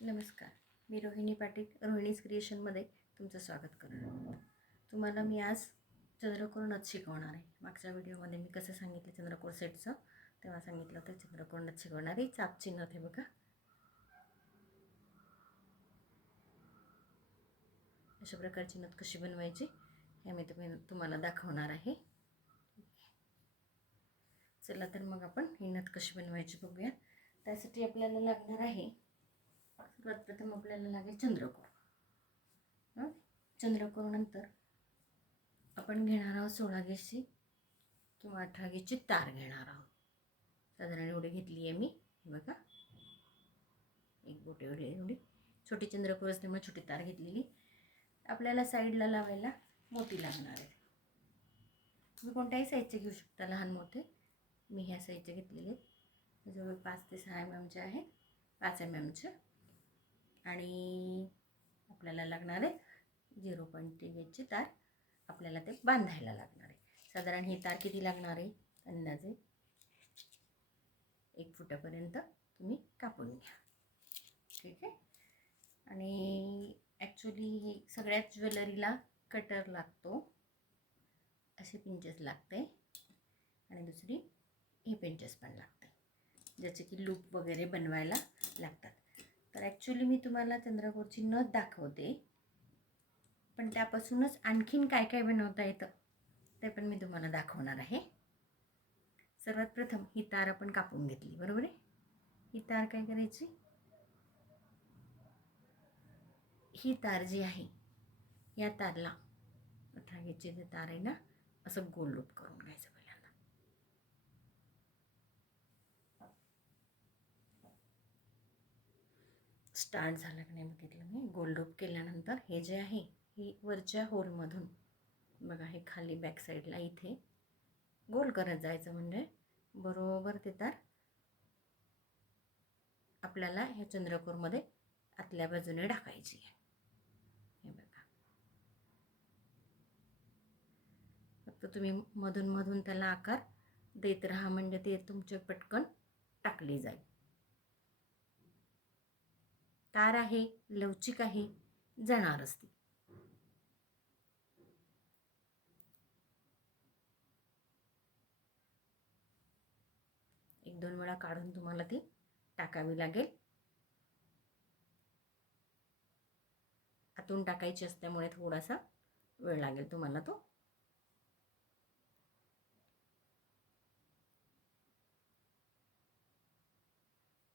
नमस्कार. मी रोहिणी पाटील, रोहिणीज क्रिएशनमध्ये तुमचं स्वागत करतो. तुम्हाला मी आज चंद्रकोर नथ शिकवणार आहे. मागच्या व्हिडिओमध्ये मी कसं सांगितलं चंद्रकोर सेटचं, तेव्हा सांगितलं तर चंद्रकोर नथ शिकवणार आहे. चापची नथ आहे बघा. अशा प्रकारची नथ कशी बनवायची हे मी तुम्हाला दाखवणार आहे. चला तर मग आपण ही नथ कशी बनवायची बघूया. त्यासाठी आपल्याला लागणार आहे, सर्वात प्रथम आपल्याला लागेल चंद्रकोर. चंद्रकोर नंतर आपण घेणार आहोत 16 गेजची किंवा 18 गेजची तार घेणार आहोत. साधारण एवढी घेतली आहे मी, बघा. एक बोट एवढी छोटी चंद्रकोर असते, मग छोटी तार घेतलेली. आपल्याला साईडला लावायला मोठी लागणार आहे. तुम्ही कोणत्याही साईजचे घेऊ शकता, लहान मोठे. मी ह्या साईजचे घेतलेले आहेत. जवळ 5 ते 6 mm आहेत, 5 mm. आणि आपल्याला लागणार आहे 0.3 गेजची तार. आपल्याला ते बांधायला लागणार आहे. साधारण ही तार किती लागणार आहे, अंदाजे 1 फुटापर्यंत तुम्ही कापून घ्या. ठीक आहे. आणि ॲक्च्युली सगळ्याच ज्वेलरीला कटर लागतो, असे पिंचेस लागते. आणि दुसरी ही पिंचेस पण लागते, ज्याचे की लूप वगैरे बनवायला लागतात. तर ॲक्च्युली मी तुम्हाला चंद्रकोरची नथ दाखवते, पण त्यापासूनच आणखीन काय काय बनवता येतं ते पण मी तुम्हाला दाखवणार आहे. सर्वात प्रथम ही तार आपण कापून घेतली, बरोबर आहे. ही तार काय करायची, ही तार जी आहे या तारला 18 गेजची जी तार आहे ना, असं गोल लूप करून घ्यायचं पहिल्यांदा. स्टार्ट झालं की नाही बघितलं मी. गोल लूप केल्यानंतर हे जे आहे, हे वरच्या होलमधून बघा, हे खाली बॅक साईडला इथे गोल करत जायचं, म्हणजे बरोबर ते तार आपल्याला ह्या चंद्रकोरमध्ये आतल्या बाजूने टाकायची आहे. हे बघा, फक्त तुम्ही मधून मधून त्याला आकार देत राहा, म्हणजे ते तुमचे पटकन टाकली जाईल. तार आहे, लवचिक आहे, जाणार असते. एक दोन वेळा काढून तुम्हाला ती टाकावी लागेल. आतून टाकायची असल्यामुळे थोडासा वेळ लागेल तुम्हाला तो.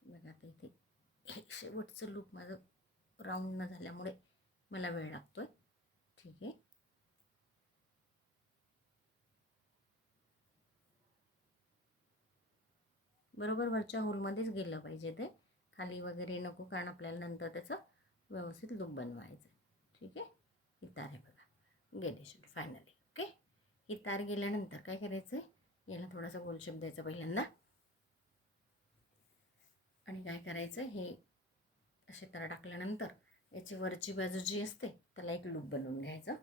बघा, आता इथे हे शेवटचं लूप माझं राऊंड न झाल्यामुळे मला वेळ लागतोय. ठीक आहे. बरोबर वरच्या होलमध्येच गेलं पाहिजे, ते खाली वगैरे नको, कारण आपल्याला नंतर त्याचं व्यवस्थित लूप बनवायचं. ठीक आहे. ही तार आहे बघा, गेली शेवटी फायनली. ओके. ही तार गेल्यानंतर काय करायचं आहे, याला थोडासा गोल शेप द्यायचा पहिल्यांदा. आणि काय करायचं, हे असे तार टाकल्यानंतर याची वरची बाजू जी असते त्याला एक लूप बनवून घ्यायचं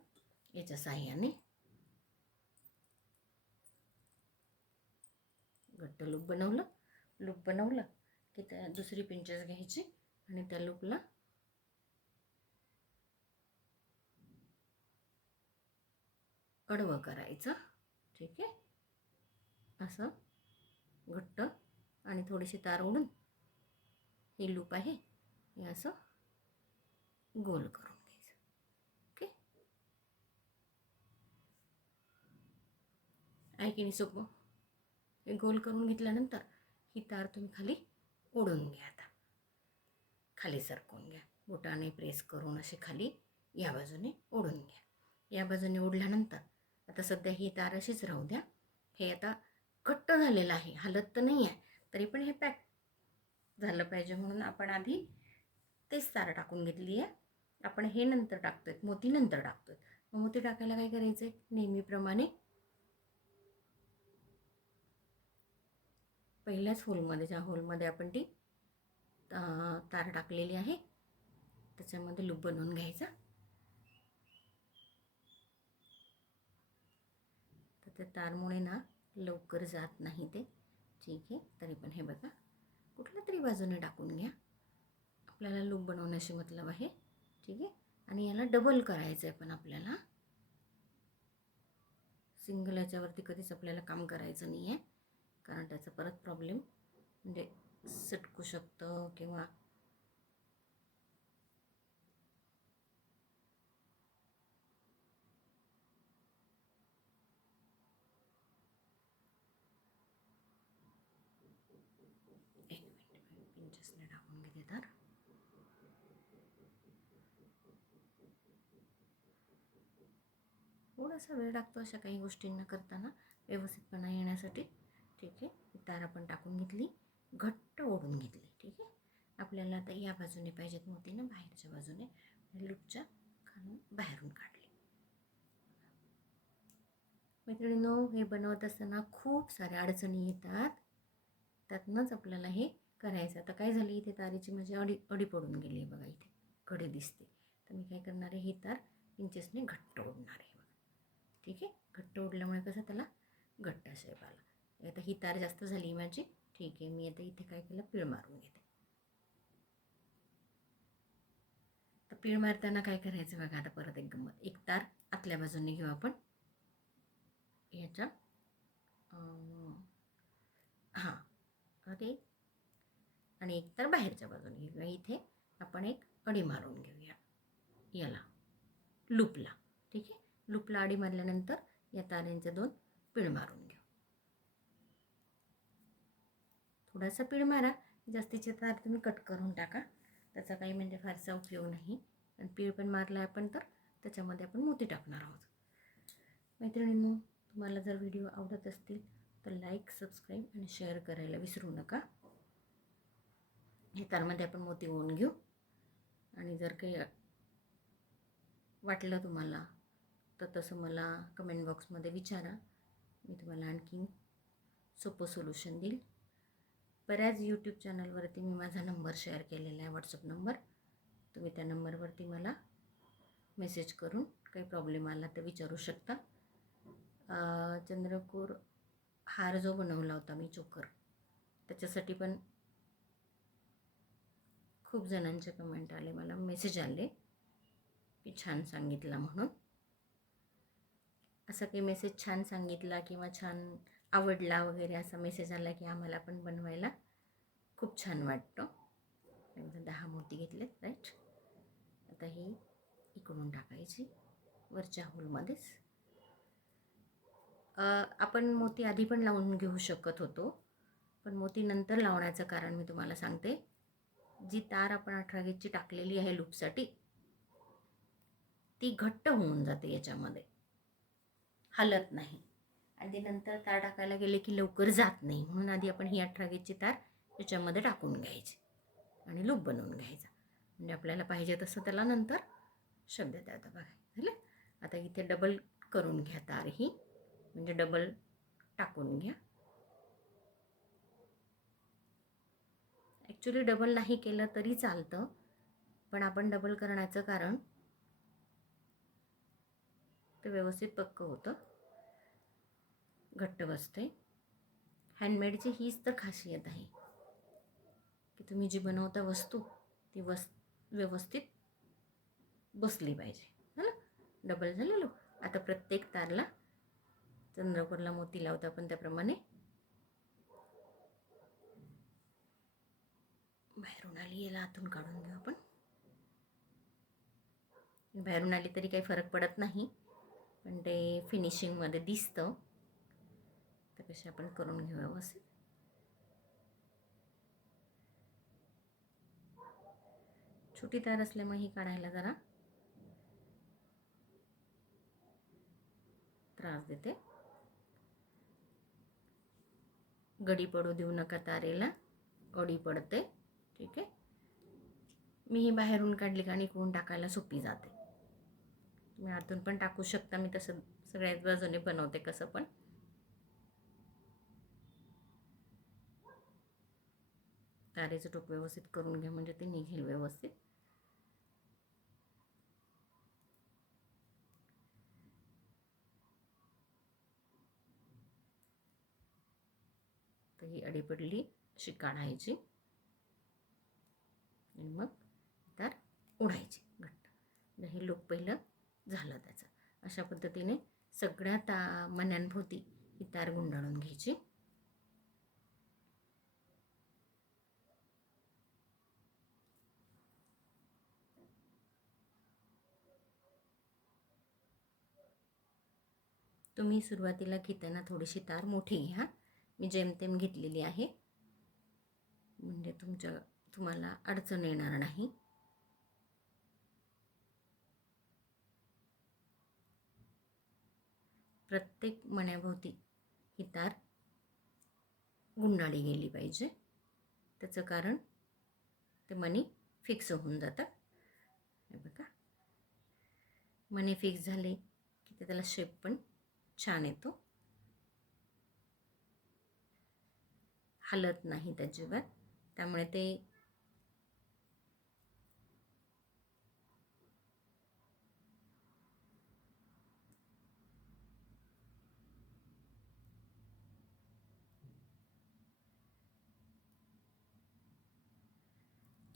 याच्या साह्याने. घट्ट लूप बनवलं की त्या दुसरी पिंचेस घ्यायची आणि त्या लूपला कडवं करायचं. ठीक आहे. असं घट्ट आणि थोडीशी तार ओढून हे लूप आहे हे असं गोल करून घ्यायचं. ओके. आहे की नाही सोपं. हे गोल करून घेतल्यानंतर ही तार तुम्ही खाली ओढून घ्या. आता खाली सरकवून घ्या, बोटाने प्रेस करून असे खाली या बाजूने ओढून घ्या. या बाजूने ओढल्यानंतर आता सध्या ही तार अशीच राहू द्या. हे आता घट्ट झालेलं आहे, हलत तर नाही आहे, तरी पण हे पॅक झालं पाहिजे म्हणून आपण आधी तेच तार टाकून घेतली आहे. आपण हे नंतर टाकतोय, मोती नंतर टाकतोय. मोती टाकायला काय करायचं आहे, नेहमीप्रमाणे पहिल्याच होलमध्ये, ज्या होलमध्ये आपण ती तार टाकलेली आहे त्याच्यामध्ये लूप बनवून घ्यायचा. तर त्या तारमुळे ना लवकर जात नाही ते. ठीक आहे. तरी पण हे बघा, कुठल्या तरी बाजूने टाकून घ्या. आपल्याला लूप बनवण्याशी मतलब आहे. ठीक आहे. आणि याला डबल करायचं आहे, पण आपल्याला सिंगल याच्यावरती कधीच आपल्याला काम करायचं नाही आहे, कारण त्याचा परत प्रॉब्लेम म्हणजे सटकू शकतं किंवा एक मिनिट मी पिंचेसने टाकून घेते. तर थोडासा वेळ लागतो अशा काही गोष्टींना करताना व्यवस्थितपणा येण्यासाठी. ठीक आहे. तार आपण टाकून घेतली, घट्ट ओढून घेतली. ठीक आहे. आपल्याला आता या बाजूने पाहिजेत मोती ना, बाहेरच्या बाजूने लूपच्या खालून बाहेरून काढली. मैत्रिणींनो, हे बनवत असताना खूप साऱ्या अडचणी येतात, त्यातनंच आपल्याला हे करायचं. आता काय झाली, इथे तारेची माझी अडी पडून गेली आहे बघा, इथे कडे दिसते. तर मी काय करणार आहे, ही तार पिंचेसने घट्ट ओढणार आहे बघा. ठीक आहे. घट्ट ओढल्यामुळे कसं त्याला घट्ट शेप आला. आता ही तार जास्त झाली माझी. ठीक आहे. मी आता इथे काय केलं, पीळ मारून घेते. तर पीळ मारताना काय करायचं बघा, आता परत एक गंमत. एक तार आतल्या बाजूने घेऊ आपण ह्याच्या, हां अरे, आणि एक तर बाहेरच्या बाजूने घेऊया. इथे आपण एक अडी मारून घेऊया याला, लूपला. ठीक आहे. लूपला अडी मारल्यानंतर या ताऱ्यांचे 2 पीळ मारून घेऊ. थोडासा पीळ मारा, जास्तीचे तार तुम्ही कट करून टाका, त्याचा काही म्हणजे फारसा उपयोग नाही. आणि पीळ पण मारला आपण तर त्याच्यामध्ये आपण मोती टाकणार आहोत. मैत्रिणींनो, तुम्हाला जर व्हिडिओ आवडत असतील तर लाईक, सबस्क्राईब आणि शेअर करायला विसरू नका. हे तारमध्ये आपण मोती ओवून घेऊ. आणि जर काही वाटलं तुम्हाला तर तसं मला कमेंट बॉक्समध्ये विचारा, मी तुम्हाला आणखीन सोपं सोल्युशन देईल. बऱ्याच यूट्यूब चॅनलवरती मी माझा नंबर शेअर केलेला आहे, व्हॉट्सअप नंबर. तुम्ही त्या नंबरवरती मला मेसेज करून काही प्रॉब्लेम आला तर विचारू शकता. चंद्रकोर हार जो बनवला होता मी, चोकर, त्याच्यासाठी पण खूप जणांचे कमेंट आले, मला मेसेज आले की छान सांगितला म्हणून. असं काही मेसेज छान सांगितला किंवा छान आवडला वगैरे असा मेसेज आला की आम्हाला पण बनवायला खूप छान वाटतं. 10 मोती घेतलेत, राईट. आता ही इकडून टाकायची वरच्या होलमध्येच. आपण मोती आधी पण लावून घेऊ शकत होतो, पण मोती नंतर लावण्याचं कारण मी तुम्हाला सांगते. जी तार आपण 18 गेजची टाकलेली आहे लूपसाठी, ती घट्ट होऊन जाते, याच्यामध्ये हलत नाही. आणि ती नंतर तार टाकायला गेले की लवकर जात नाही, म्हणून आधी आपण ही 18 गेजची तार याच्यामध्ये टाकून घ्यायची आणि लूप बनवून घ्यायचा, म्हणजे आपल्याला पाहिजे तसं त्याला नंतर शब्द द्यायचा. बघा झालं. आता इथे डबल करून घ्या तार ही, म्हणजे डबल टाकून घ्या. ॲक्च्युली डबल नाही केलं तरी चालतं, पण आपण डबल करण्याचं कारण ते व्यवस्थित पक्क होतं, घट्ट बसते. हँडमेडची हीच तर खासियत आहे की तुम्ही जी बनवता वस्तू, ती व्यवस्थित बसली पाहिजे. झालं. डबल झालेलो. आता प्रत्येक तारला चंद्रकोरला मोती लावतो आपण त्याप्रमाणे बाहेरून आली, याला आतून काढून घेऊ आपण. बाहेरून आली तरी काही फरक पडत नाही, पण ते फिनिशिंगमध्ये दिसतं. त्यापेक्षा आपण करून घेऊ व्यवस्थित. छोटी तार असल्यामुळे ही काढायला जरा त्रास देते. गडी पडू देऊ नका तारेला, अडी पडते. ठीक आहे. मी ही बाहेरून काढली का इकडून टाकायला सोपी जाते. तुम्ही आतून पण टाकू शकता, मी तसं सगळ्याच बाजूने बनवते कसं पण. तारेचं टोक व्यवस्थित करून घ्या, म्हणजे ते निघेल व्यवस्थित. तर ही अडी पडली अशी काढायची आणि मग ओढायची घट्ट. हे लूप पहिलं झालं त्याचं. अशा पद्धतीने सगळ्या मण्यांभोवती ही तार गुंडाळून घ्यायची. तुम्ही सुरुवातीला घेताना थोडीशी तार मोठी घ्या. मी जेमतेम घेतलेली आहे, म्हणजे तुम्हाला अडचण येणार नाही. प्रत्येक मण्याभोवती ही तार गुंडाळी गेली पाहिजे. त्याचं कारण ते मणी फिक्स होऊन जातात. हे बघा, मणी फिक्स झाले की ते त्याला शेप पण छान येतो, हलत नाही अजिबात. त्यामुळे ते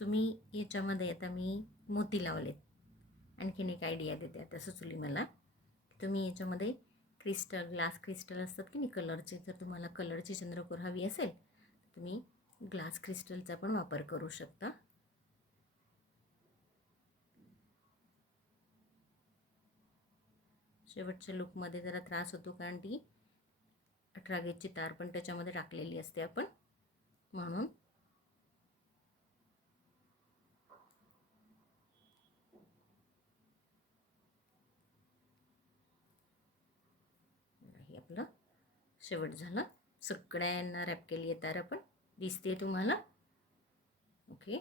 तुम्ही याच्यामध्ये आता मी मोती लावलेत. आणखीन एक आयडिया देते आता सुचली मला. तुम्ही याच्यामध्ये ग्लास क्रिस्टल असतात की नाही कलरचे, जर तुम्हाला कलरची चंद्रकोर हवी असेल तर तुम्ही ग्लास क्रिस्टलचा पण वापर करू शकता. शेवटच्या लूकमध्ये जरा त्रास होतो, कारण ती 18 गेजची तार पण त्याच्यामध्ये टाकलेली असते आपण, म्हणून. हे आपलं शेवट झालं. सगळ्यांना रॅप केली आहे तार आपण, दिसते तुम्हाला. ओके,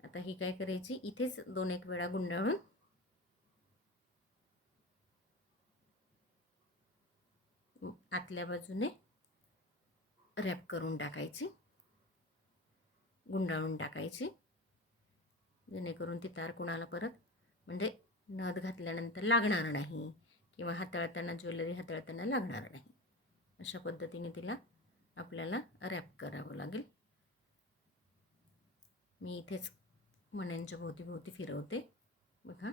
आता ही काय करायची, इथेच 2-1 वेळा गुंडाळून आतल्या बाजूने रॅप करून टाकायची, गुंडाळून टाकायची, जेणेकरून ती तार कोणाला परत म्हणजे नथ घातल्यानंतर लागणार नाही, किंवा हाताळताना ज्वेलरी हाताळताना लागणार नाही. अशा पद्धतीने तिला आपल्याला रॅप करावं लागेल. मी इथेच मण्यांच्या भोवती फिरवते बघा.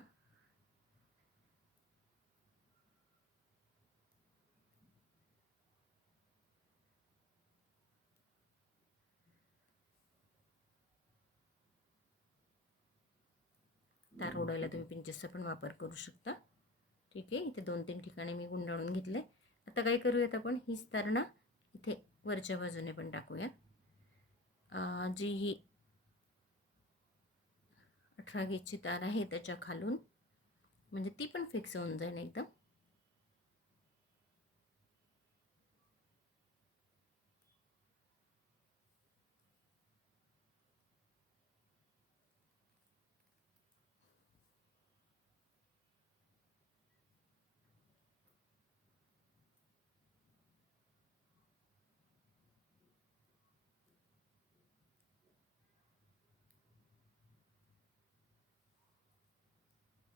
तार ओढायला तुम्ही पिंचेसचा पण वापर करू शकता. ठीक आहे, इथे 2-3 ठिकाणी मी गुंडाळून घेतले. आता काय करूयात, आपण हीच तार ना इथे वरच्या बाजूने पण टाकूयात. जी ही 18 गेजची तार आहे त्याच्या खालून, म्हणजे ती पण फिक्स होऊन जाईल एकदम.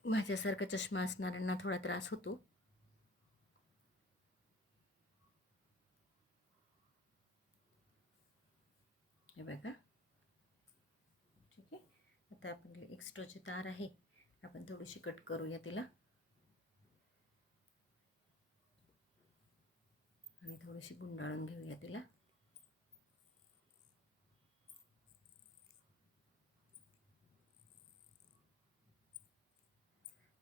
माझ्यासारखा चष्मा असणाऱ्यांना थोडा त्रास होतो. हे बघा. ठीक आहे, आता आपली एक्स्ट्राची तार आहे, आपण थोडीशी कट करूया तिला, आणि थोडीशी गुंडाळून घेऊया तिला.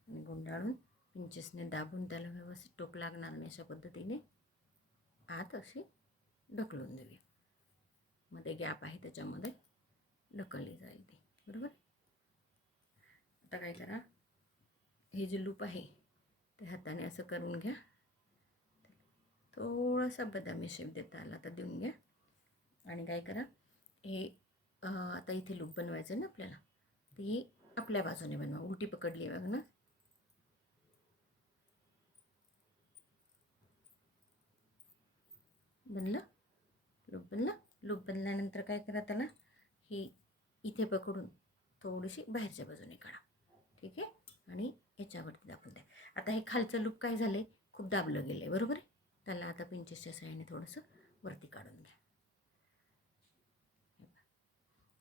आणि गुंडाळून पिंचेसने दाबून त्याला व्यवस्थित टोक लागणार नाही अशा पद्धतीने आत अशी ढकलून देऊया. मध्ये गॅप आहे त्याच्यामध्ये ढकलली जाईल ती, बरोबर. आता काय करा, हे जे लूप आहे ते हाताने असं करून घ्या. थोडासा बदामी शेप देता आला तर देऊन घ्या. आणि काय करा, हे आता इथे लूप बनवायचं ना आपल्याला, ती आपल्या बाजूने बनवा. उलटी पकडली बघ ना. बनलं, लूप बनलं. लूप बनल्यानंतर काय करा, त्याला ही इथे पकडून थोडीशी बाहेरच्या बाजूने काढा. ठीक आहे, आणि याच्यावरती दाबून द्या. आता हे खालचं लूप काय झालं, खूप दाबलं गेलं आहे, बरोबर आहे. त्याला आता पिंचेसच्या साहाय्याने थोडंसं वरती काढून घ्या.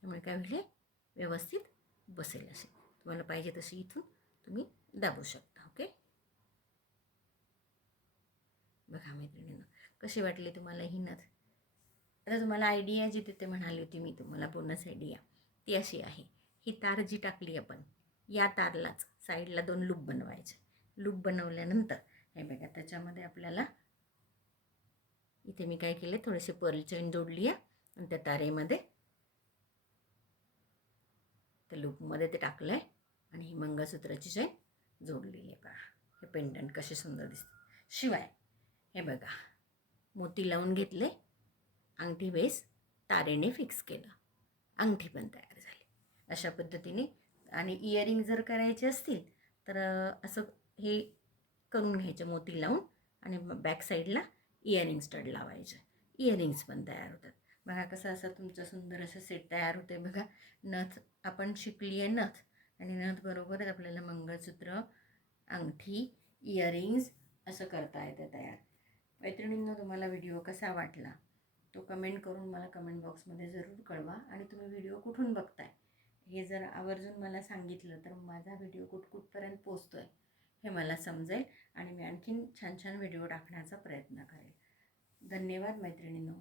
त्यामुळे काय होईल, व्यवस्थित बसेल असे. तुम्हाला पाहिजे तशी इथून तुम्ही दाबू शकता. ओके. बघा मैत्रिणींनो, कशी वाटली तुम्हाला ही नथ. आता तुम्हाला आयडिया जी तिथे म्हणाली होती मी तुम्हाला, बोनस आयडिया ती अशी आहे. ही तार जी टाकली आपण, या तारलाच साईडला 2 लूप बनवायचे. लूप बनवल्यानंतर हे बघा, त्याच्यामध्ये आपल्याला इथे मी काय केले, थोडेसे पर्ल चेन जोडली आहे आणि त्या तारेमध्ये त्या लूपमध्ये ते टाकलं आहे आणि ही मंगळसूत्राची चेन जोडलेली आहे. पहा हे पेंडंट कसे सुंदर दिसते. शिवाय हे बघा, मोती लावून घेतले, अंगठी बेस तारेने फिक्स केलं, अंगठी पण तयार झाली अशा पद्धतीने. आणि इयरिंग जर करायचे असतील तर असं हे करून घ्यायचे मोती लावून आणि बॅक साईडला इयरिंग स्टड लावायचे. इयरिंग्स पण तयार होतात. बघा कसं असं तुमचं सुंदर असं सेट तयार होते. बघा नथ आपण शिकली आहे नथ, आणि नथ बरोबरच आपल्याला मंगळसूत्र, अंगठी, इयरिंग्स असं करता येतं तयार. मैत्रिणींना तुम्हाला व्हिडिओ कसा वाटला तो कमेंट करून मला कमेंट बॉक्समध्ये जरूर कळवा. आणि तुम्ही व्हिडिओ कुठून बघताय हे जर आवर्जून मला सांगितलं तर माझा व्हिडिओ कुठपर्यंत पोचतो आहे हे मला समजेल आणि मी आणखीन छान छान व्हिडिओ टाकण्याचा प्रयत्न करेल. धन्यवाद मैत्रिणींनो.